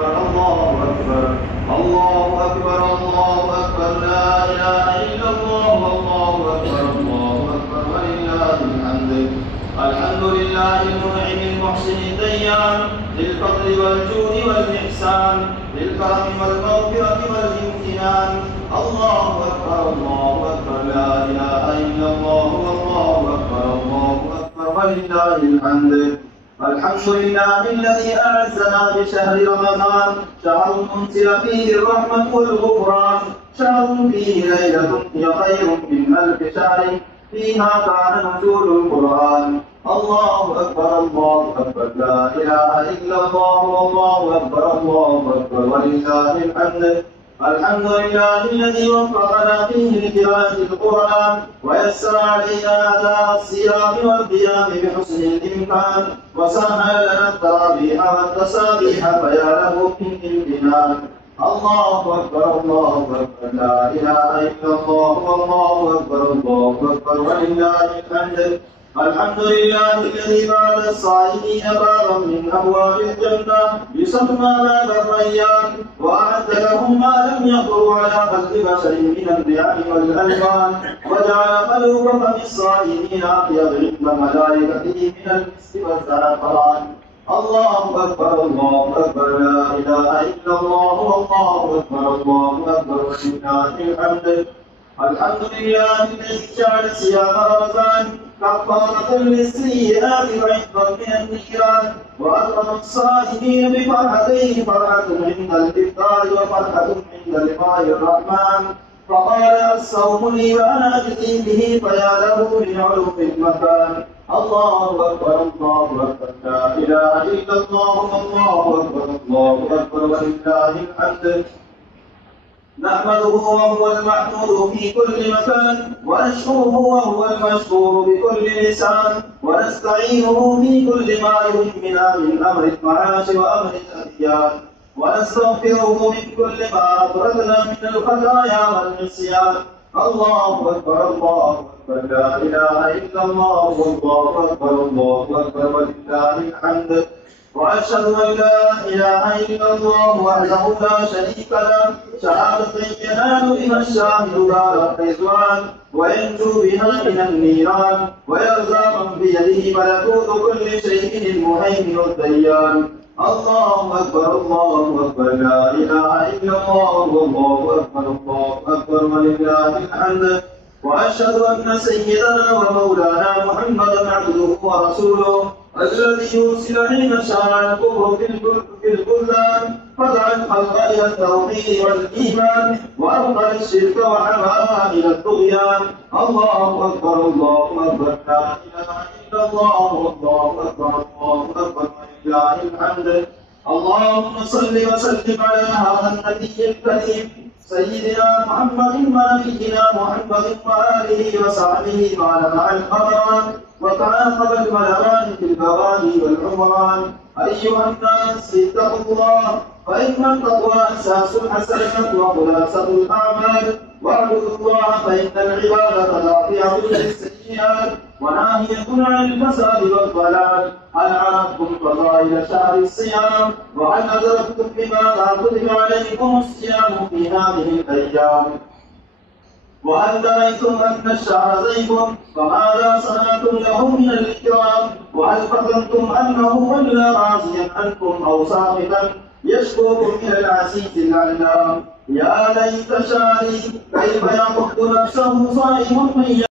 الله أكبر الله أكبر الله أكبر لا إله إلا الله الله أكبر الله أكبر ولله الحمد. الحمد لله المنعم المحسن الديان ذي الفضل والجود والإحسان بالكرم والمغفرة والامتنان. الله أكبر الله أكبر لا إله إلا الله والله أكبر الله أكبر ولله الحمد. الحمد لله الذي أعزنا بشهر رمضان، شهر أنزل فيه الرحمة والغفران، شهر فيه ليلة هي خير من ألف شهر، فيها كان نزول القرآن. الله أكبر الله أكبر لا إله إلا الله والله أكبر الله أكبر ولله الحمد. الحمد لله الذي وفقنا فيه لقراءة القرآن ويسر علينا أداء الصيام والقيام بحسن الإمكان، وسهل لنا التراويح والتسابيح فيا له من امتنان. الله أكبر الله أكبر لا إله إلا الله والله أكبر الله أكبر ولله الحمد. الحمد لله الذي بعد الصائمين بابا من أبواب الجنة يسمى باب الريان، وأعد لهم ما لم يخطر على قلب بشر من النعم والألوان، وجعل قلوب فم الصائمين أطيب عند ملائكته من المسك والزعفران. الله أكبر الله أكبر لا إله إلا الله والله أكبر الله أكبر ولله الحمد. الحمد لله الذي جعل صيام رمضان كفارة للسيئات وعتقا من النيران، وأكرم الصائمين بفرحتين، فرحة عند الإفطار وفرحة عند لقاء الرحمن. فقال الصوم لي وأنا أجزي به فيا له من علو المكان. الله أكبر الله أكبر لا إله إلا الله والله أكبر الله أكبر ولله الحمد. نحمده وهو المحمود في كل مكان، ونشكره وهو المشكور بكل لسان، ونستعينه في كل ما يهمنا من أمر المعاش وأمر الأديان، ونستغفره من كل ما أطردنا من الخطايا والنسيان. الله أكبر الله أكبر لا إله إلا الله والله أكبر الله أكبر ولله الحمد. وأشهد أن لا إله إلا الله وحده لا شريك له، شهادة ينال بها الشاهد دار الرضوان، وينجو بها من النيران، ويرزق من بيده ملكوت كل شيء المهيمن الديان. الله أكبر الله أكبر لا إله إلا الله والله أكبر الله أكبر ولله الحمد. وأشهد أن سيدنا ومولانا محمدا عبده ورسوله الذي يرسل حين شرع الكفر في البلدان، فدعا الخلق إلى التوحيد والإيمان، وأبطل الشرك وحماها إلى الطغيان. الله أكبر الله أكبر لا إله إلا الله والله أكبر الله أكبر ولله الحمد. اللهم صل وسلم على هذا النبي الكريم سيدنا محمد ونبينا محمد وآله وصحبه مع القمران وتعاقب الملوان في البوادي والعمران. أيها الناس اتقوا الله، فإن التقوى أساس الحسنات وخلاصة الأعمال، واعبدوا الله فإن العبادة دافعة للسيئات وناهية عن الفساد والضلال. هل عرفتم فضائل شهر الصيام؟ وهل أدركتم بماذا كتب عليكم الصيام في هذه الأيام؟ وهل دريتم أن الشهر زيف فماذا صنعتم له من الإكرام؟ وهل فطنتم أنه ولى راضيا عنكم أو ساخطا يشكوكم إلى العزيز العلام؟ يا ليت شعري كيف يقود نفسه صائم من